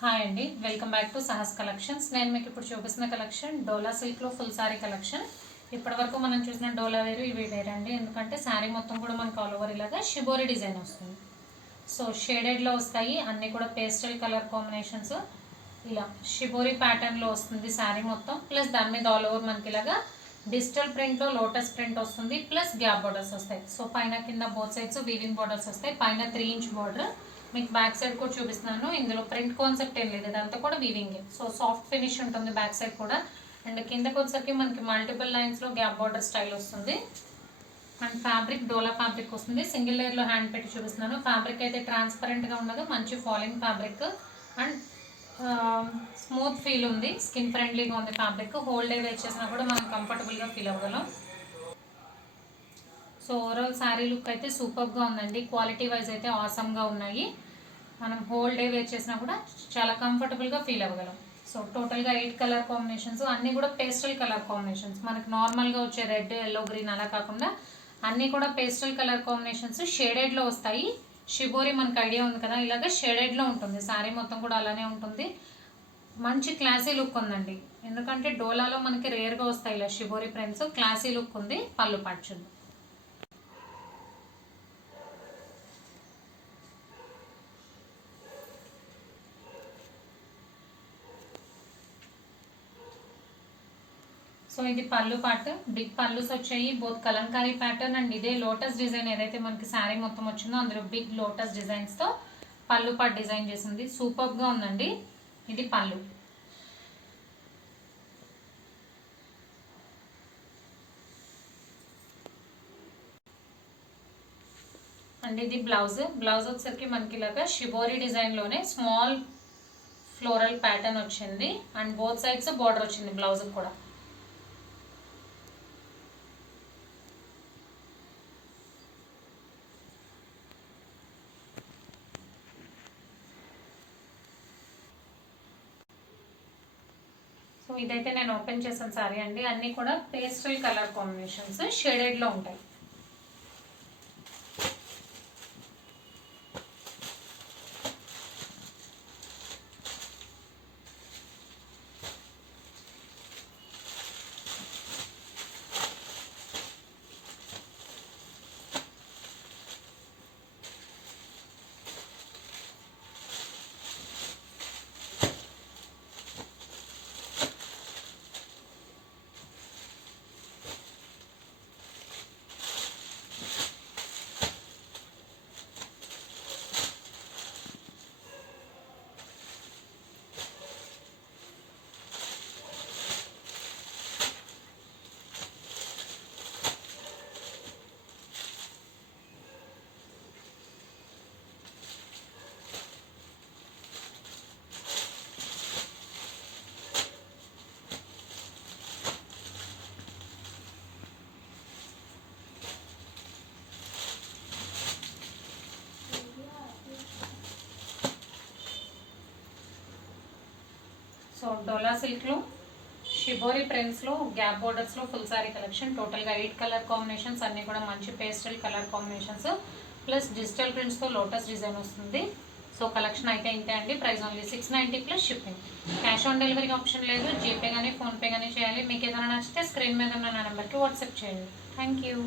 Hi అండి, welcome back to Sahas collections. నేను మీకు ఇప్పుడు చూపిస్తున్న కలెక్షన్ డోలా సిల్క్లో ఫుల్ సారీ కలెక్షన్. ఇప్పటివరకు మనం చూసిన డోలా వేరు, ఇవి వేరండి. ఎందుకంటే శారీ మొత్తం కూడా మనకు ఆల్ ఓవర్ ఇలాగా షిబోరి డిజైన్ వస్తుంది. సో షేడెడ్లో వస్తాయి, అన్నీ కూడా పేస్టల్ కలర్ కాంబినేషన్స్. ఇలా షిబోరి ప్యాటర్న్లో వస్తుంది శారీ మొత్తం. ప్లస్ దాని మీద ఆల్ ఓవర్ మనకి ఇలాగా డిజిటల్ ప్రింట్లో లోటస్ ప్రింట్ వస్తుంది. ప్లస్ గ్యాప్ బార్డర్స్ వస్తాయి. సో పైన కింద బోత్ సైడ్స్ వీవింగ్ బార్డర్స్ వస్తాయి. పైన 3 ఇంచ్ బార్డర్. మీకు బ్యాక్ సైడ్ కూడా చూపిస్తున్నాను. ఇందులో ప్రింట్ కాన్సెప్ట్ ఏం లేదు, ఇదంతా కూడా వీవింగ్. సో సాఫ్ట్ ఫినిష్ ఉంటుంది బ్యాక్ సైడ్ కూడా. అండ్ కిందకి వచ్చేసరికి మనకి మల్టిపుల్ లైన్స్లో గ్యాప్ బార్డర్ స్టైల్ వస్తుంది. అండ్ ఫ్యాబ్రిక్ డోలా ఫ్యాబ్రిక్ వస్తుంది. సింగిల్ లేయర్లో హ్యాండ్ పెట్టి చూపిస్తున్నాను. ఫ్యాబ్రిక్ అయితే ట్రాన్స్పరెంట్గా ఉండదు, మంచి falling fabric. And smooth feel ఉంది, స్కిన్ ఫ్రెండ్లీగా ఉంది ఫ్యాబ్రిక్. హోల్ డే వేర్ చేసినా కూడా మనం కంఫర్టబుల్గా ఫీల్ అవ్వగలం. సో ఓవరాల్ శారీ లుక్ అయితే సూపర్గా ఉందండి. క్వాలిటీ వైజ్ అయితే ఆసమ్గా ఉన్నాయి. మనం హోల్ డే వేర్ చేసినా కూడా చాలా కంఫర్టబుల్గా ఫీల్ అవ్వగలం. సో టోటల్గా 8 కలర్ కాంబినేషన్స్, అన్నీ కూడా పేస్టల్ కలర్ కాంబినేషన్స్. మనకి నార్మల్గా వచ్చే రెడ్, ఎల్లో, గ్రీన్ అలా కాకుండా అన్నీ కూడా పేస్టల్ కలర్ కాంబినేషన్స్ షేడెడ్లో వస్తాయి. షిబోరి మనకు ఐడియా ఉంది కదా, ఇలాగ షేడెడ్లో ఉంటుంది శారీ మొత్తం కూడా, అలానే ఉంటుంది. మంచి క్లాసీ లుక్ ఉందండి. ఎందుకంటే డోలాలో మనకి రేర్గా వస్తాయి ఇలా షిబోరి ప్రింట్స్. క్లాసీ లుక్ ఉంది. పళ్ళు పట్టింది. సో ఇది పళ్ళు పార్ట్. బిగ్ పళ్ళుస్ వచ్చాయి, బోత్ కలంకారీ ప్యాటర్న్ అండ్ ఇదే లోటస్ డిజైన్ ఏదైతే మనకి శారీ మొత్తం వచ్చిందో అందులో బిగ్ లోటస్ డిజైన్స్తో పళ్ళు పార్ట్ డిజైన్ చేసింది. సూపర్గా ఉందండి. ఇది పళ్ళు. అండ్ ఇది బ్లౌజ్. బ్లౌజ్ వచ్చేసరికి మనకి ఇలాగా షిబోరి డిజైన్లోనే స్మాల్ ఫ్లోరల్ ప్యాటర్న్ వచ్చింది. అండ్ బోత్ సైడ్స్ బార్డర్ వచ్చింది బ్లౌజ్ కూడా. సో ఇదైతే నేను ఓపెన్ చేసిన సారీ అండి. అన్నీ కూడా పేస్టల్ కలర్ కాంబినేషన్స్ షేడెడ్లో ఉంటాయి. సో డోలా సిల్క్లో షిబోరి ప్రింట్స్లో గ్యాప్ బోర్డర్స్లో ఫుల్ సారీ కలెక్షన్. టోటల్గా 8 కలర్ కాంబినేషన్స్, అన్నీ కూడా మంచి pastel colour combinations. Plus digital ప్రింట్స్తో లోటస్ డిజైన్ వస్తుంది. సో కలెక్షన్ అయితే ఇంతే అండి. Price only 690 plus shipping. Cash on delivery option లేదు, జీపే కానీ ఫోన్పే కానీ చేయాలి. మీకు ఏదైనా నచ్చితే స్క్రీన్ మీద ఉన్న నా నెంబర్కి వాట్సాప్ చేయండి. Thank you.